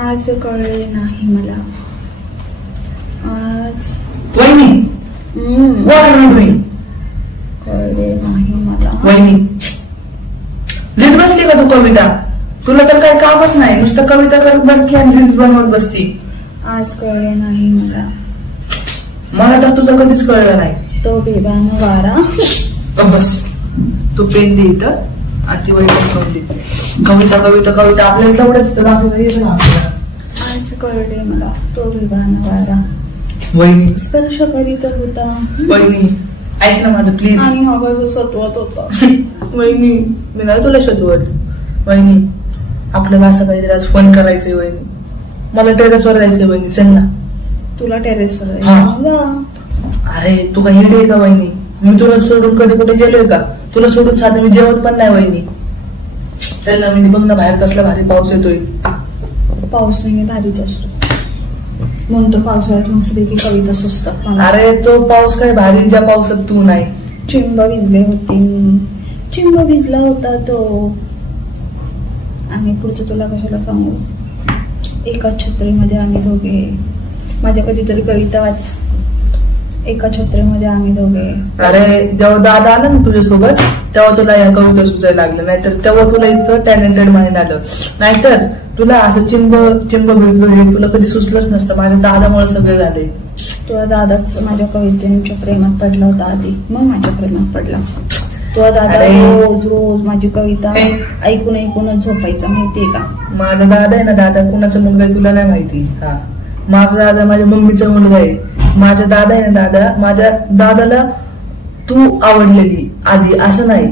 आज कळले नाही मला. आज वहिनी कळले नाही मला. वहिनी लिहित बसली का तू कविता? तुला तर काही कामच नाही, नुसतं कविता करत बसती आणि रील्स बनवत बसती. आज कळले नाही मला. मला तर तुझं कधीच कळलं नाही. तो बेभान वारा. बस तू पेन दे इथं आणि ती वहिनी करून दे. कविता कविता कविता आपल्याला तेवढंच तर आपल्याला. आज कळले मला तो बेभान वारा वहिनी स्पर्श करीत होता. वहिनी ऐक ना माझं प्लीज. आणि आवाज सत्वत होता. वहिनी मी नाही तुला शोधवत. वहिनी आपल्याला असं काहीतरी आज फोन करायचंय. वहिनी मला टेरेसवर जायचंय. वहिनी चल ना. तुला टेरेसवर अरे तू काही येडे का वहिनी? मी तुला सोडून कधी कुठे गेलोय का? तुला सोडून साधं मी जेवत पण नाही. वहिनी चल ना. मी बघ ना बाहेर कसला भारी पाऊस येतोय. पाऊस नाही भारीच असतो म्हणतो. पावसाळ्यात मस्तपैकी कविता सुचतात. अरे तो पाऊस काय भारी ज्या पावसात तू नाही. चिंब भिजले होते मी. चिंब भिजला होता तो. आणि पुढचं तुला कशाला सांगू. एकाच छत्रीमध्ये आम्ही दोघे. माझ्या कधीतरी कविता वाच. एका छत्रीमध्ये आम्ही दोघे. अरे जेव्हा दादा आला ना तुझ्यासोबत तेव्हा तुला या कविता सुचायला लागल्या. नाहीतर तेव्हा तुला इतकं टॅलेंटेड माइंड आलं. नाहीतर तुला असं चिंब भिजलो हे तुला कधी सुचलंच नसतं. माझ्या दादामुळे सगळे झाले. तुझा दादाच माझ्या कवितेच्या प्रेमात पडला होता आधी, मग माझ्या प्रेमात पडला. तुझा दादा रोज रोज माझी कविता ऐकून ऐकूनच झोपायचा माहितीये का. माझा दादा आहे ना. दादा कुणाचा मुलगा आहे तुला नाही माहिती. हा माझा दादा माझ्या मम्मीचा मुलगा आहे. माझा दादा आहे ना. माझ्या दादाला तू आवडलेली आधी असं नाही.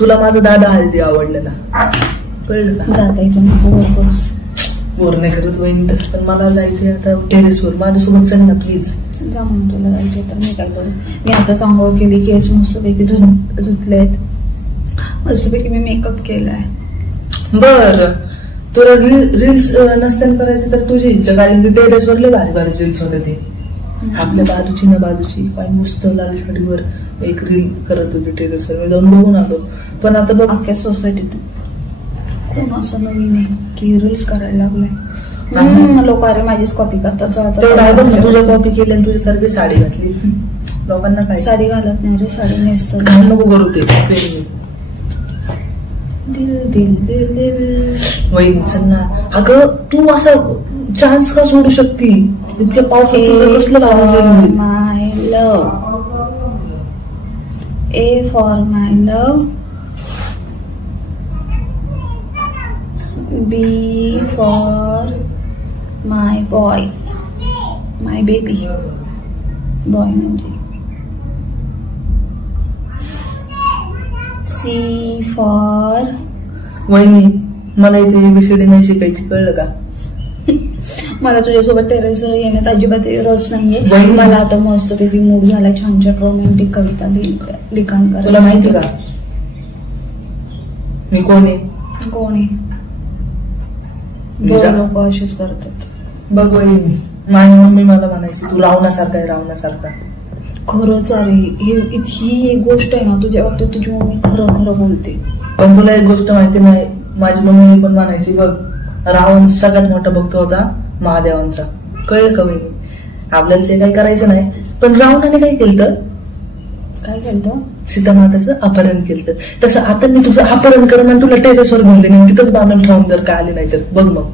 तुला माझा दादा आधी आवडलेला. कळलं का? जाता इथून बोर नाही करत वहिनी तसं. पण मला जायचंय आता टेरेसवर. माझ्यासोबत चल ना प्लीज. जा म्हणून तुला जायचे तर मी काय करू. मी आता आंघोळ केली. केस मस्तपैकी धुतलेत. मस्तपैकी मी मेकअप केलाय. बर तुला रील्स नसताना करायचं तर तुझी इच्छा. कारण की टेरेसवर लय भारी भारी रील्स होते ते. आपल्या बाजूची काय मस्त लाल साडीवर एक रील करत होती टेरेसवर. मी जाऊन बघून आलो. पण आता बघ अख्ख्या सोसायटीत कोण असं नवीन आहे की रील्स करायला लागलाय. लोक अरे माझीच कॉपी करतात. तुझ्या कॉपी केली आणि तुझ्यासारखी साडी घातली. लोकांना काय साडी घालत नाही रे. साडी नेसतो. घाल नको करू ते. दिल दिल दिल दिल. वहिनी चल ना. अगं तू असं चान्स का सोडू शकती? इतक्या पावसात कसलं लावायचं. My love. A for my love. B for my boy. My baby. Boy म्हणजे. C for. वहिनी मला इथे एबीसीडी नाही शिकायची. कळलं का? मला तुझ्यासोबत टेरेसवर येण्यात अजिबात रस नाहीये. मला आता मस्तपैकी मूड झाला. छान छान रोमॅन्टिक कविता लिखाण करायला. तुला माहिती का मी कोण आहे? कोण आहे? लोक असेच करतात. बघ वहिनी माझी मम्मी मला म्हणायची तू रावणासारखा आहे. रावणासारखा. खरंच अरे ही एक गोष्ट आहे ना तुझ्या बाबतीत. तुझी मम्मी खरं खरं बोलते. पण तुला एक गोष्ट माहिती नाही. माझी मम्मी पण म्हणायची बघ रावण सगळ्यात मोठा भक्त होता महादेवांचा. कळलं का वहिनी? आपल्याला ते काही करायचं नाही. पण रावणाने काय केलं? काय केलं? सीतामाताचं अपहरण केलं. तसं आता मी तुझं अपहरण करेन आणि तुला टेरेसवर घेऊन देईन. तिथंच बांधून ठेवून जर काय आले नाही तर बघ मग.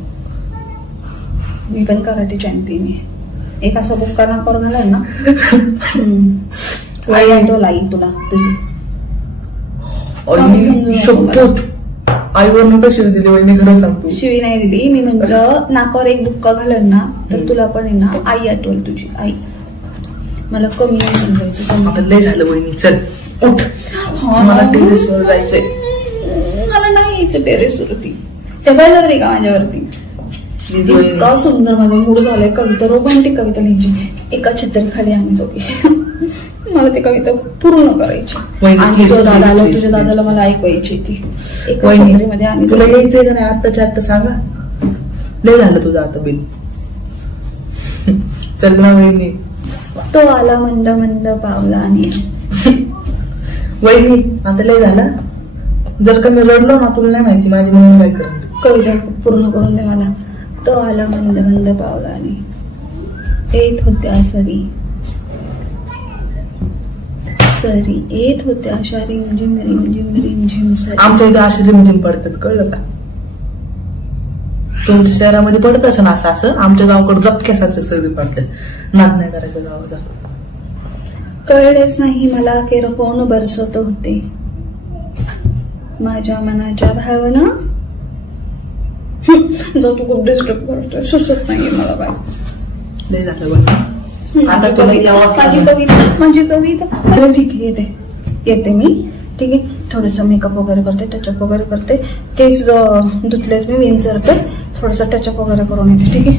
मी पण कराटे चॅम्पियन आहे. एक असा बुक्का नाकावर घालाय ना. लाई तुला तुझी शपथ आईवर नका शिवी दिली वहिनी. खरं सांगतो शिवी नाही दिली. मी म्हटलं नाकावर एक बुक्का घालन ना तर तुला पण आहे ना आई आठवल तुझी आई. मला कमी नाही समजायचं. आता लय झालं वहिनी. चल उठ. मला टेरेसवर जायचंय. मला नाही यायचं टेरेसवरती. तेव्हा रे का माझ्यावरती. इतका सुंदर माझा मूड झालाय. कविता रोमॅन्टिक कविता लिहायची. एका छत्रीखाली आम्ही दोघे. मला ती कविता पूर्ण करायची. आणि तुझ्या दादाला मला ऐकवायची ती. एका छत्रीमध्ये आम्ही. तुला यायचंय का नाही आत्ताच्या आत्ता सांगा. लय झालं तुझं आता बिल. चल ना वहिनी. तो आला मंद मंद पावलाने. वहिनी आता लय झालं. जर का मी रडलो ना तुला नाही माहिती माझी मम्मी काय करत. कविता पूर्ण करून दे मला. तो आला मंद मंद पावलाने, येत होत्या सरी सरी, येत होत्या अशा रिमझिम रिमझिम रिमझिम सरी. आमच्या इथे अशी रिमझिम पडतात, कळलं का? तुमच्या शहरामध्ये पडत असं ना असं, आमच्या गावाकडे जपक्यासारखे सरी पडतात. नाद नाही करायचं गावाचा. कळलेच नाही मला केर कोण बरसत होते माझ्या मनाच्या भावना. जो तू खूप डिस्टर्ब करतोय, सुचत नाहीये मला काय. नाही झालं बघ आता तुला माझी कविता बरं ठीक आहे, येते मी. ठीक आहे, थोडंसं मेकअप वगैरे करते, टचअप वगैरे करते, केस धुतलेच मी, विंचरते, थोडस टचअप वगैरे करून येते. ठीक आहे.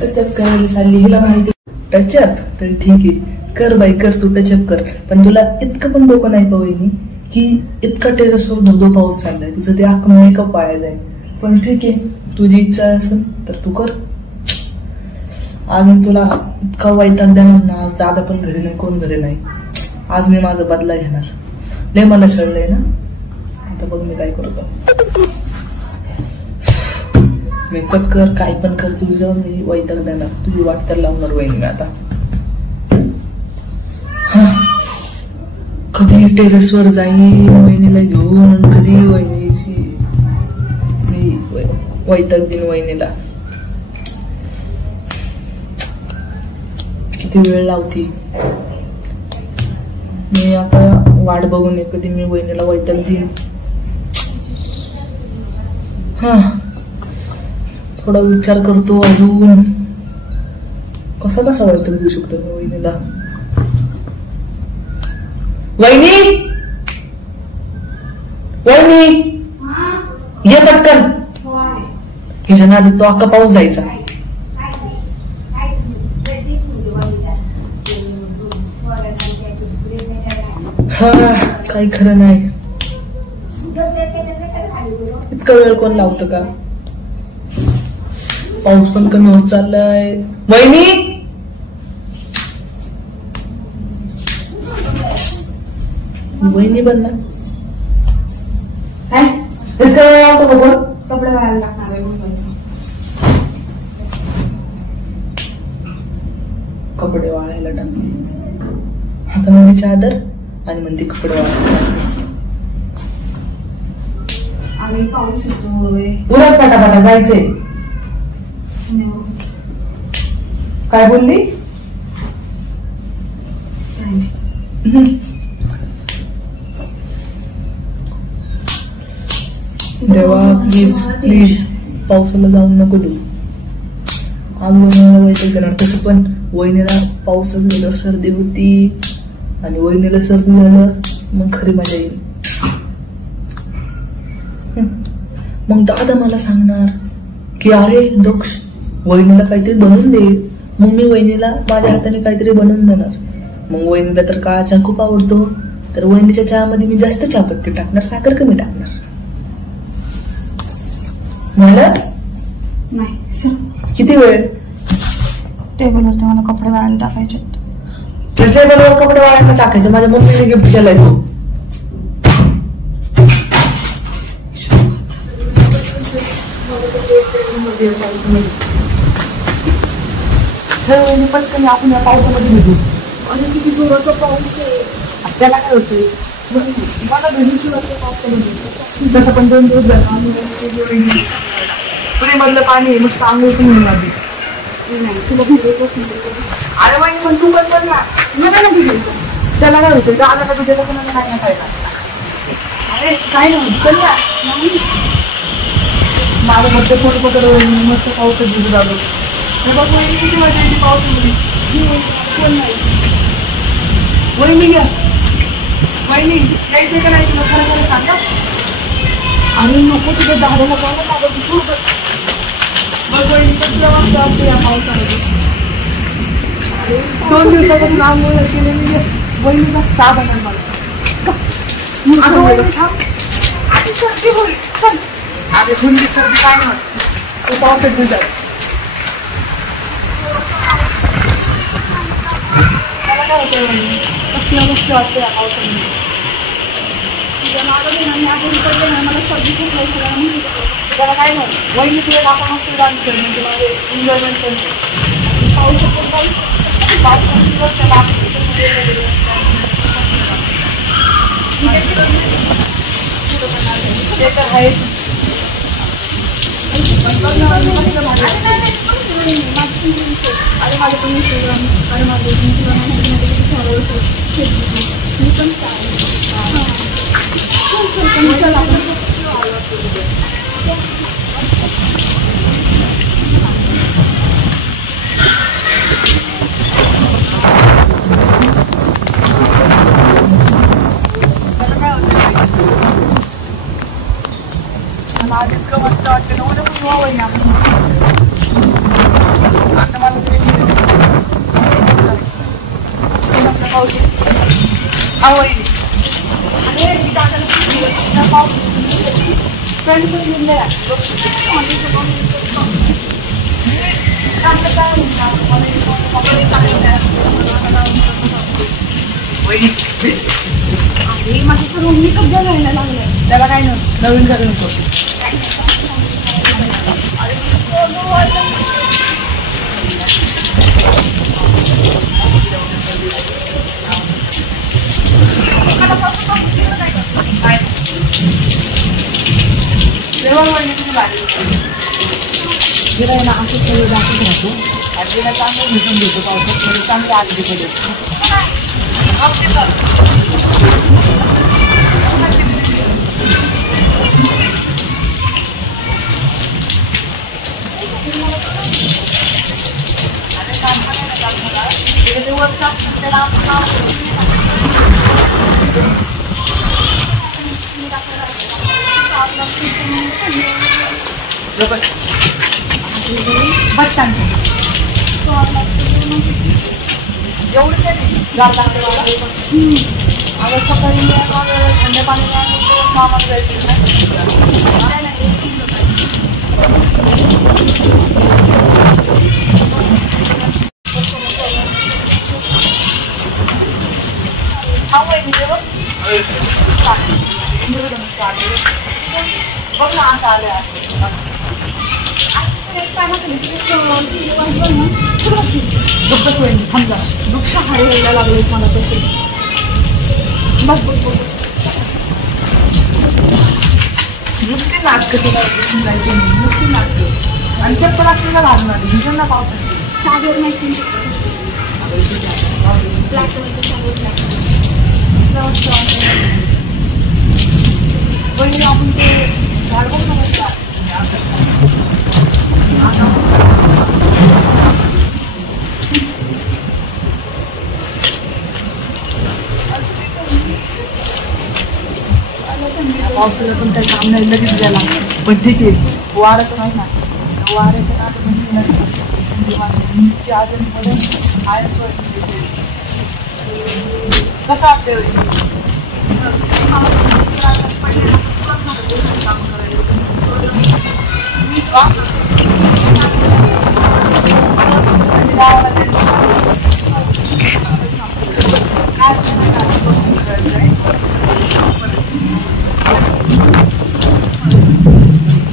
टचअप करायला चालली, हिला माहिती. टचअप तर ठीक आहे, कर बाई कर, तू टचअप कर. पण तुला इतकं पण डोकं नाही पाहिजे की इतका टेरेसवर धोधो पाऊस चाललाय, तुझं ते अख्खं मेकअप वाया जाईल. पण ठीक आहे, तुझी इच्छा असेल तर तू कर. आज मी तुला इतका वैताग देणार ना, आज दादा पण घरी नाही, कोण घरी नाही. आज मी माझा बदला घेणार. लय मला छळलंय ना, आता बघ मी काय करतो. मेकअप कर, काय पण कर, तुझं मी वैताग देणार. तुझी वाट तर लावणार वहिनी मी आता. कधी टेरेसवर जाईन वहिनीला घेऊन, कधी वहिनीची मी वैताग देईन वहिनीला. किती वेळ लावती मी आता वाट बघून, कधी मी वहिनीला वैताग देईन. थोडा विचार करतो अजून, कसा वैताग देऊ शकतो मी वहिनीला. वहिनी वहिनी ये पटकन, हिच्या नादी तो अख्खा पाऊस जायचा. काही खरं नाही, इतका वेळ कोण लावतं का? पाऊस पण कमी होत चाललाय. वहिनी वहिनी बनला कपडे वाळायला लागणार आहे. कपडे वाळायला टाकते, हातामध्ये चादर आणि म्हणते कपडे वाळायला. आम्ही पाऊस येतोय, उरत पटापटा जायचंय. काय बोलली? देवा प्लीज प्लीज पावसाला जाऊन नको देऊ. आज वहिनीला वैताग देणार. तसं पण वहिनीला पावसात गेल्यावर सर्दी होती आणि वहिनीला सर्दी झालं मग खरी मजा येईल. मग दादा मला सांगणार की अरे दक्ष वहिनीला काहीतरी बनवून दे. मग मी वहिनीला माझ्या हाताने काहीतरी बनवून देणार. मग वहिनीला तर काळा चहा खूप आवडतो, तर वहिनीच्या चहामध्ये मी जास्त चहापत्ती टाकणार, साखर कमी टाकणार. झालं नाही. किती वेळ? टेबलवरती मला कपडे वाळायला टाकायचे. टेबलवर कपडे वाळायला टाकायचं? माझ्या मम्मीने गिफ्ट केलंय तू. पटकन आपण या पावसामध्ये भेटू. आणि किती जोराचा पाऊस आहे. त्याला काय होतंय? मला भेटूची पावसामध्ये तसं पण 2 दिवस झालं पुण्यामधलं पाणी मस्त आंघोळ पण म्हणून आधी. नाही तुला भेटायचंच नाही. अरे माहिती पण तू पण ना मला नाही भेटायचं. त्याला काय होतं? आला का तुझ्याला कोणाला काय नाही खायला. अरे काय नाही चल ना. माझं मस्त फोन पकडलं मस्त पावसात भिजू लागलो. बघ वहिनी किती मजा येते पावसामध्ये. कोण नाही वहिनी घ्या. वहिनी यायचं का नाही तुला खरं खरं सांगा. आणि नको तुझ्या दादाला पाहून लागत तू. बघ वहिनी कसं वाटतं आपलं या पावसामध्ये. 2 दिवसापासून आंघोळ केलेली वहिनीचा साधा नाही मला. आधी सर्दी होईल. चल अरे थंडी सर्दी काय नाही तू पावसात भिजाल. मला काय होतं कसल्या गोष्टी वाटते या पावसामध्ये. मला सर्दी खूप नाही त्याला काय नाही वहिनी तुला आपण मस्त डान्स कर म्हणजे माझे एन्जॉयमेंट करते पाऊस ते तर आहे अरे माझं पण इंस्टाग्राम आणि माझं मी पण आज इतकं मस्त वाटतं ना उद्या पण वावं ना आता मला पाऊस आवडली पाऊस फ्रेंड माझं सर्व मेकअप द्यायला लागलं त्याला काय नव्हतं नवीन करू नको गिरायला असं सगळं दाखवत राहतो आणि तिला चांगलं भेटून घेतो पावसात चांगलं आगदी पडेल एवढंच अगं सकाळी थंड पाणी सामान जायचं बघ ना आता आल्या दुःख हारायला लागले मला तसे नुसती नाटकं जायचे नुसती नाटकं आणि ते पण आपल्याला लागणार हिजन पावसाची सागर माहिती पहिले आपण ते झाड बघ पावसाला पण काही काम नाही लगेच द्यायला पण ठीक आहे वारं तर नाही ना वाऱ्याच्या नाटक म्हणजे आजारीमध्ये आयस कसं वाटतं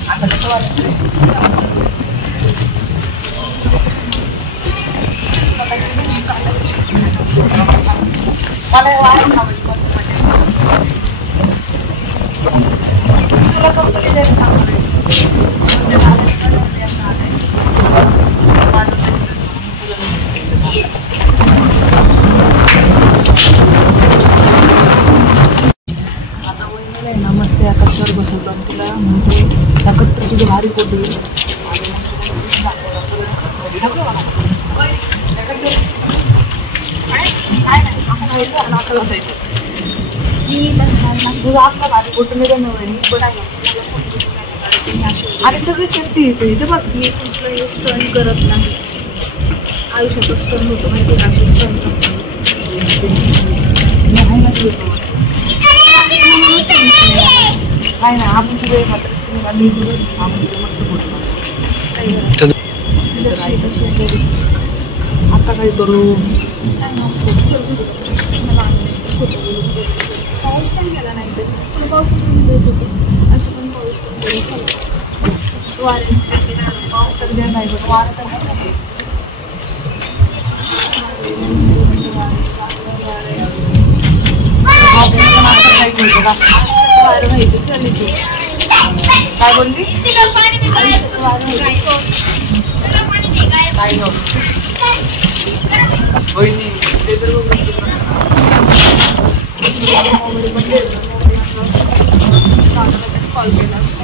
आता कसं वाटतं मला वाढ तुला कंपनी द्यायला नमस्ते आकाशावर बसवतो आणि तुला म्हणतो नकट तुझं भारी कोटी तुझं असला भारी कोटी आणि सगळी सेफ्टी येते इथे बघ मी कुठलंही स्टंट करत नाही आयुष्यात स्टंट होतो माहिती का अशी स्टंट काय ना आपण तुझे मात्र सिनेमा लिहितो आपण तुझे मस्त फोटो आता काय करू पाऊस पण गेला नाही तर एवढं पावसाचं जायचं होतं असं पण पाऊस पडतो. चला वारे पाऊस तर द्या नाही बघ वारा तर नाही. वारं व्हायचं चालू ते काय बोलली काय नको वहिनी ते तर कॉल केला असता.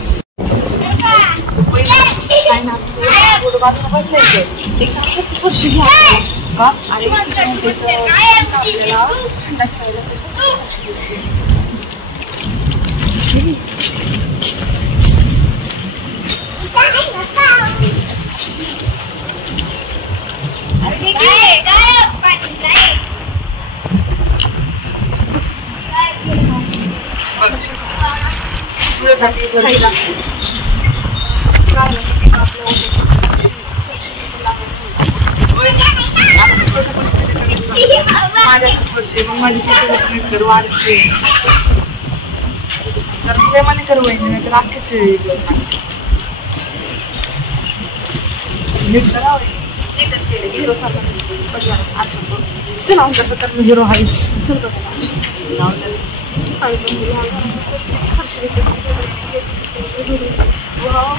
वर्षी घ्या का आणि प्रेमाने करू नाही तर अख्खेच चला कसं तर हिरो हाईच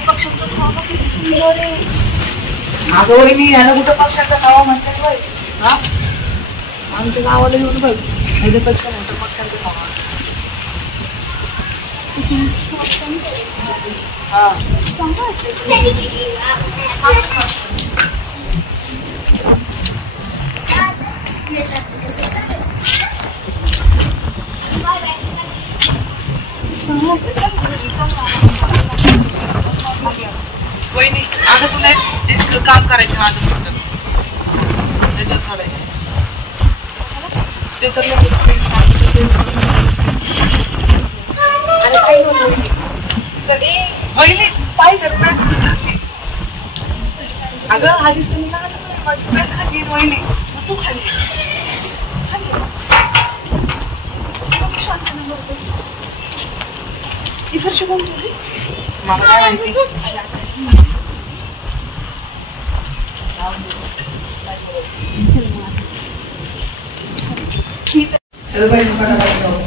पक्ष्यांचं खावा किती सुंदर आहे. अगं वहिनी याला कुठं पक्ष्यांचा खावा म्हणतात बाई. हा आमच्या गावाला येऊन बघ ह्याच्यापेक्षा मोठं पक्ष्यांचा खावा. हा वहिनी आता तुला एक काम करायचं माझं फक्त त्याच्यात चढायचं ते तर वहिनी पाय तर अगं आधीच तुम्ही माझी पॅट खाली वहिनी तू खाली ही फरशी कोण ठेवली मला काय माहिती. ठीक आहे.